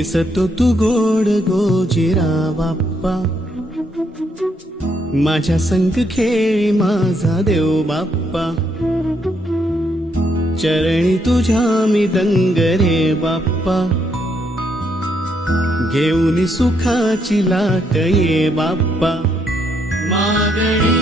दिसतो तू गोड गोजिरा बाप्पा, माझ्या संग खेळी माझा देव बाप्पा, चरणी तुझ्या मी दंग रे बाप्पा, घेऊन सुखाची लाट ये बाप्पा, मागणी